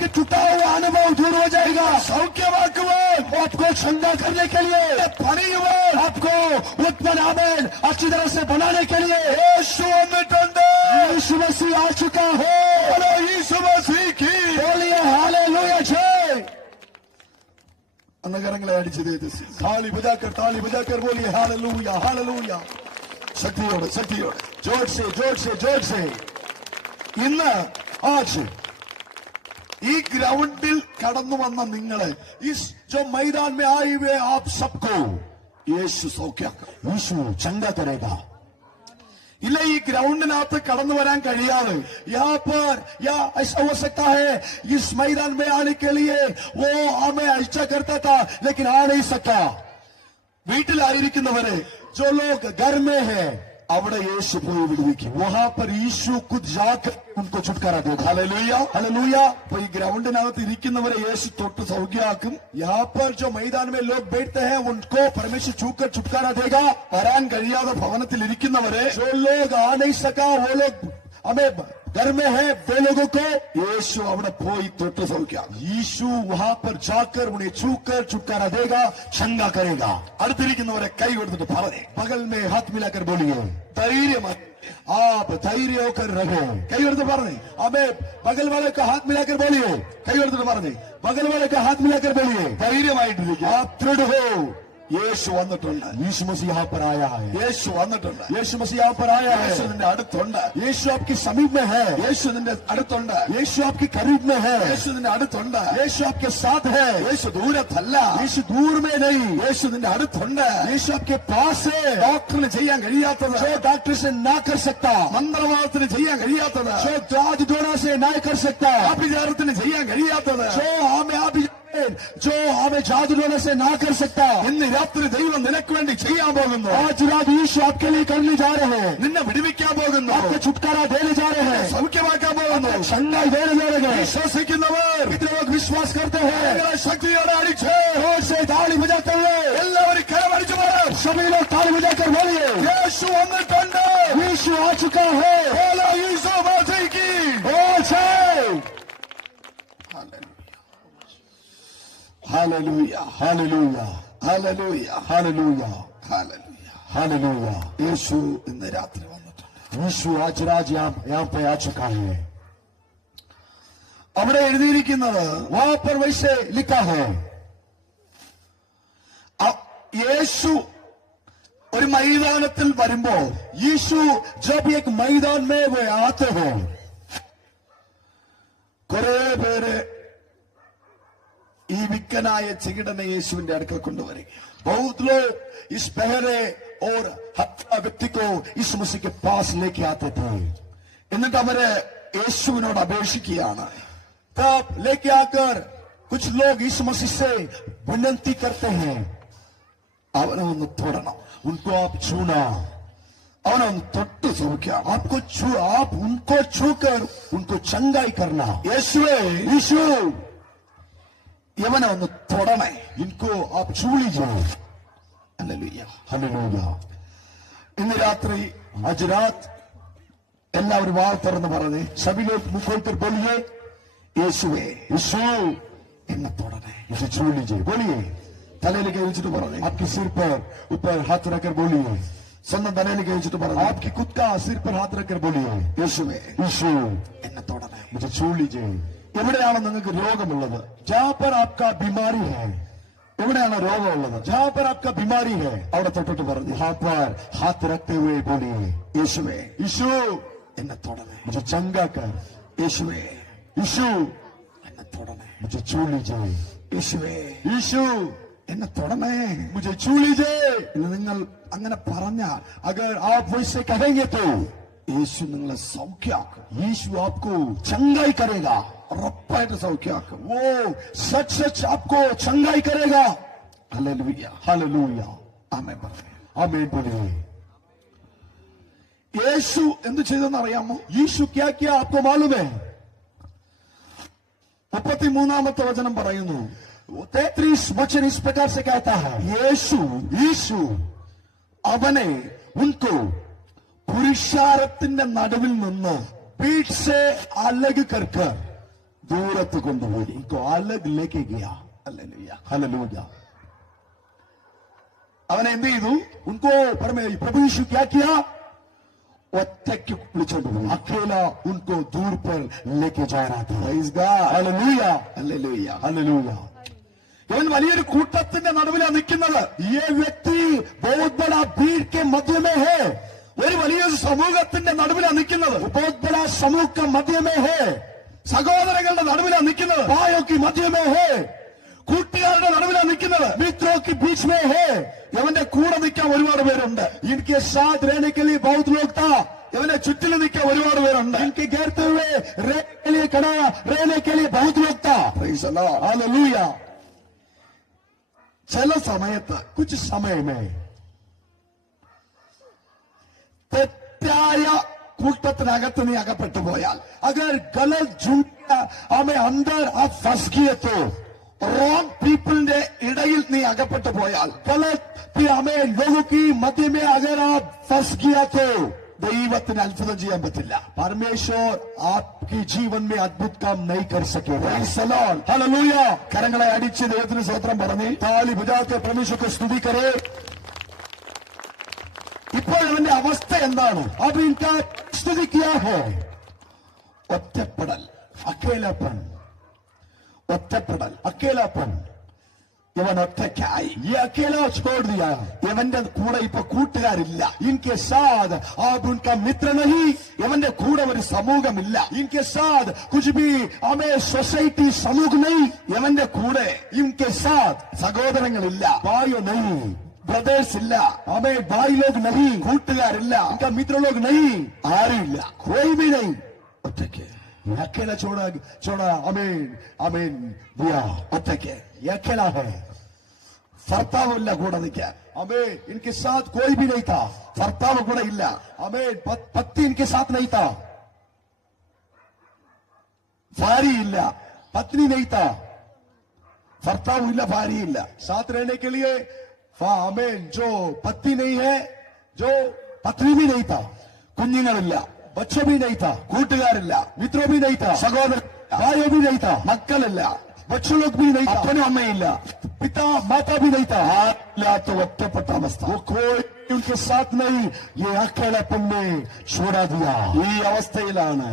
आपके टूटा हुआ अनुभव दूर हो जाएगा। सौख्यवाकुवान आपको चंगा करने के लिए, पनियुवान आपको उत्पन्न आमेन अच्छी तरह से बनाने के लिए यीशु यीशु मसीह आ चुका है। यीशु मसीह की बोलिए हालेलुया जय। अनगरंगले अडिച്ചു दे ताली बजाकर बोलिए हालेलुया हालेलुया। शक्तियोടെ जोर से ഇന്ന് ആജ് ഈ ഗ്രൗണ്ടിൽ കടന്നു വന്ന നിങ്ങളെ जो मैदान में आए हुए आप सबको यीशु यीशु चंगा करेगा। ഇല്ല ഈ ഗ്രൗണ്ടിനകത്ത് കടന്നു വരാൻ കഴിയാതെ यहाँ पर या ऐसा हो सकता है इस मैदान में आने के लिए वो हमें इच्छा करता था लेकिन आ नहीं सका। വീട്ടിലായിരിക്കുന്നവരെ जो लोग घर में है അവിടെ യേശു പോയി വിടുവിക്കും। वहां पर यीशु खुद जाकर उनको छुटकारा देगा। Hallelujah hallelujah. तो ഈ ഗ്രൗണ്ടിനകത്ത് ഇരിക്കുന്നവരെ യേശു തൊട്ട് സൗഖ്യമാക്കും। यहाँ पर जो मैदान में लोग बैठते हैं उनको परमेश्वर छूकर छुटकारा देगा। വരാൻ കഴിയാതെ ഭവനത്തിൽ ഇരിക്കുന്നവരെ जो लोग आ नहीं सका वो लोग हमें घर में है वे लोगों को यीशु അവിടെ പോയി തൊട്ട് സൗഖ്യമാക്കും। यीशु वहां पर जाकर उन्हें छूकर छुटकारा देगा, चंगा करेगा। അടുത്തിരിക്കുന്നവരെ കൈ കൊടുത്തിട്ട് പറഞ്ഞേ, बगल में हाथ मिलाकर बोलिए धैर्य आप धैर्य होकर रहे। कई बार तो പറഞ്ഞേ हमें बगल वाले का हाथ मिलाकर बोलिए, कई बार तो പറഞ്ഞേ बगल वाले का हाथ मिलाकर बोलिए धैर्यമായിട്ടിരിക്കുക। आप दृढ़ हो। യേശു വന്നിട്ടുണ്ട്। यीशु मसीह यहाँ पर आया है। യേശു വന്നിട്ടുണ്ട്। यीशु मसीह यहाँ पर आया है। യേശു നിന്റെ അടുത്തുണ്ട്। യേശു आपके समीप में है। യേശു നിന്റെ അടുത്തുണ്ട്। യേശു आपके करीब में है। യേശു നിന്റെ അടുത്തുണ്ട്। യേശു आपके साथ है। യേശു ദൂരത്തല്ല। യേശു दूर में नहीं। യേശു നിന്റെ അടുത്തുണ്ട്। യേശു आपके पास है। ഡോക്ടറിന് ചെയ്യാൻ കഴിയാത്തത് जो डॉक्टर से ना कर सकता, മന്ത്രവാദത്തിന് ചെയ്യാൻ കഴിയാത്തത് जो जादू टोना से ना कर सकता, ആഭിചാരത്തിന് ചെയ്യാൻ കഴിയാത്തത് जो हमें जादू टोने से ना कर सकता, ഇന്ന് രാത്രി ദൈവം നിനക്ക് വേണ്ടി ചെയ്യാൻ പോകുന്നു। आज रात यीशु आपके लिए करने जा रहे हैं। നിന്നെ വിടുവിക്കാൻ പോകുന്നു। आपको छुटकारा देने जा रहे हैं। സൗഖ്യമാക്കാൻ പോകുന്നു। चंगाई देने जा रहे हैं। വിശ്വസിക്കുന്നവർ कितने लोग विश्वास करते हैं? ശക്തിയോടെ അടിച്ച് जोर से ताली बजाते हुए എല്ലാവരും കരമടിച്ചു പറ। सभी लोग ताली बजाकर बोलिए यीशु वന്നിട്ടുണ്ട്। यीशु आ चुका है। बोलो यीशु मसीह की जय। Hallelujah hallelujah hallelujah hallelujah hallelujah hallelujah. Yeshu इन्न रात्रि वന്നിട്ടുണ്ട്। यीशु आज राज यहाँ पे आ चुका है। അവിടെ എഴുതിയിരിക്കുന്നത് वहां पर वैसे लिखा है യേശു ഒരു മൈതാനത്തിൽ വരുമ്പോൾ यीशु जब एक मैदान में वे आते हैं കുറെ പേര് ഈ വിക്കനായ ചെകിടനെ യേശുവിന്റെ അടുക്കൽ കൊണ്ടുവരിക। बहुत लोग इस बहरे और हत्या व्यक्ति को इस मसीह के पास लेके आते थे। എന്നിട്ട് അവരെ യേശുവിനോട് അപേക്ഷിക്കുകയാണ്। तब लेके आकर कुछ लोग इस मसीह से विनती करते हैं അവനെ ഒന്ന് തൊടണം। उनको आप छूना, അവനെ ഒന്ന് തൊട്ട് സൗഖ്യം। आप उनको छूकर उनको चंगाई करना। यीशु യവനെ ഒന്ന് തൊടണേ। इनको आप छू लीजिए। Hallelujah hallelujah. ഇന്ന് രാത്രി आज रात എല്ലാവരും വാ തുറന്ന് പറഞ്ഞേ सभी लोग मुंह खोलकर बोलिए യേശുവേ यीशु എന്നെ തൊടണേ। मुझे छू लीजिए। बोलिए തലയിൽ കൈ വെച്ചിട്ട് പറഞ്ഞേ आपके सिर पर ऊपर हाथ रखकर बोलिए। സ്വന്തം തലയിൽ കൈ വെച്ചിട്ട് പറഞ്ഞേ आपकी खुद का सिर पर हाथ रखकर बोलिए യേശുവേ यीशु എന്നെ തൊടണേ। मुझे छू लीजिए। എവിടെയാണ് നിങ്ങൾക്ക് രോഗമുള്ളത്? जहां पर आपका बीमारी है। എവിടെയാണ് രോഗമുള്ളത്? जहां पर आपका बीमारी है അവിടെ തൊട്ടിട്ട് പറഞ്ഞു वहां पर हाथ रखते हुए बोलिए യേശുവേ यीशु എന്നെ തൊടണേ। मुझे चंगा कर യേശുവേ यीशु എന്നെ തൊടണേ। मुझे छू लीजिए യേശുവേ यीशु എന്നെ തൊടണേ। मुझे छू लीजिए। നിങ്ങൾ അങ്ങനെ പറഞ്ഞാൽ अगर आप वैसे कहेंगे तो यीशु നിങ്ങളെ സൗഖ്യമാക്കും। यीशु आपको चंगाई करेगा। उറപ്പായിട്ട് സൗഖ്യമാക്കും। वो सच सच आपको चंगाई करेगा। हालेलुया हालेलुया आमेन പറയേ आमेन बोलिए। यीशु എന്തു ചെയ്തെന്ന് അറിയാമോ? यीशु क्या किया आपको मालूम है? 33ാമത്തെ വചനം പറയുന്നു 33 वचन इस प्रकार से कहता है यीशु അവനെ उनको पुरुषारത്തിന്റെ നടുവിൽ നിന്ന് पीठ से अलग कर ദൂരത്ത് കൊണ്ടുപോയി. ഇनको अलग लेके गया. Hallelujah, hallelujah. അവനെ എന്ത് ചെയ്തു? उनको प्रभु यीशु क्या किया? ഒറ്റയ്ക്ക് വിളിച്ചോണ്ടുപോയി. अकेला उनको दूर पर लेके जा रहा था. Praise God. Hallelujah, hallelujah, hallelujah. ഇവൻ വലിയൊരു കൂട്ടത്തിന്റെ നടുവിലാണ് നിൽക്കുന്നത്. ये व्यक्ति बहुत बड़ा भीड़ के मध्य में है. ഒരു വലിയൊരു സമൂഹത്തിന്റെ നടുവിലാണ് നിൽക്കുന്നത്. बहुत बड़ा समूह का मध्य में है. സഹോദരങ്ങളുടെ നടുവിലാണ് നിൽക്കുന്നത്. भाइयों की मध्य में है. കൂട്ടുകാരുടെ നടുവിലാണ് നിൽക്കുന്നത്. मित्रों के बीच में है. ഇവന്റെ കൂടെ നിൽക്കാൻ ഒരുപാട് പേരുണ്ട്. इनके साथ रहने के लिए बहुत लोग था. ഇവന്റെ ചുറ്റിൽ നിൽക്കാൻ ഒരുപാട് പേരുണ്ട്. इनके घेरते हुए रहने के लिए खड़ा रहने के लिए बहुत लोग था. Praise the Lord. Hallelujah. ചില സമയത്ത് कुछ समय में തെറ്റായ കൂട്ടത്തിനകത്ത് നീ അകപ്പെട്ടു പോയാൽ, अगर गलत झुंड हमें अंदर आप फंस गए तो, रॉन्ग पीपल इടയിൽ നീ അകപ്പെട്ടു പോയാൽ, गलत हमें लोगों की मध्य में अगर आप फंस गया तो ദൈവത്തിന് അത്ഭുതം ചെയ്യാൻ പറ്റില്ല. परमेश्वर आपकी जीवन में अद्भुत काम नहीं कर सकेगा. हालेलुया. കരങ്ങളെ അടിച്ച് ദൈവത്തിന് സ്തോത്രം പറഞ്ഞ് താലി ബജാത്തെ परमेश्वर को स्तुति करे. ഇപ്പോൾ അവന്റെ അവസ്ഥ എന്താണ്? अब इनका स्तुति किया है. ഒറ്റപ്പെടൽ, അക്കേലാപ്പൻ, ഒറ്റപ്പെടൽ, അക്കേലാപ്പൻ. ഇവൻ ഒറ്റയ്ക്കായി. ഈ അക്കേല छोड़ दिया. ഇവന്റെ കൂടെ ഇപ്പൊ കൂട്ടുകാരില്ല. इनके साथ अब उनका मित्र नहीं. ഇവന്റെ കൂടെ ഒരു സമൂഹമില്ല. इनके साथ कुछ भी हमें सोसाइटी समूह नहीं. ഇവന്റെ കൂടെ इनके साथ സഹോദരങ്ങളില്ല. भाइयो नहीं, ब्रदर्स ഇല്ല. हमें भाई लोग नहीं, കൂട്ടുകാരില്ല. इनका मित्र लोग नहीं, ആരുമില്ല. कोई भी नहीं. ഒറ്റയ്ക്ക്. अकेला छोड़ा आमीन आमीन दिया. ഒറ്റയ്ക്ക് अकेला है. ഭർത്താവില്ല കൂടെ നിൽക്കാൻ. आमीन. इनके साथ कोई भी नहीं था. ഭർത്താവ് കൂടെ ഇല്ല. आमीन. पति इनके साथ नहीं था. ഭാര്യ ഇല്ല, പത്നി नहीं था. ഭർത്താവ് ഇല്ല, ഭാര്യ ഇല്ല. साथ रहने के लिए आमीन जो पति नहीं है, जो पत्नी भी नहीं था. കുഞ്ഞുങ്ങളില്ല, बच्चों भी नहीं था. കൂട്ടുകാരില്ല, मित्रों भी नहीं था. സഹോദരൻ, भाइयों भी नहीं था. മക്കളില്ല, बच्चों लोग भी नहीं था. അപ്പനും അമ്മയില്ല, पिता माता भी नहीं था. ആരില്ലാത്ത ഒറ്റപ്പെട്ട അവസ്ഥ. वो कोई उनके साथ नहीं. ये अकेलापन में छोड़ा दिया. ഈ അവസ്ഥയിലാണ്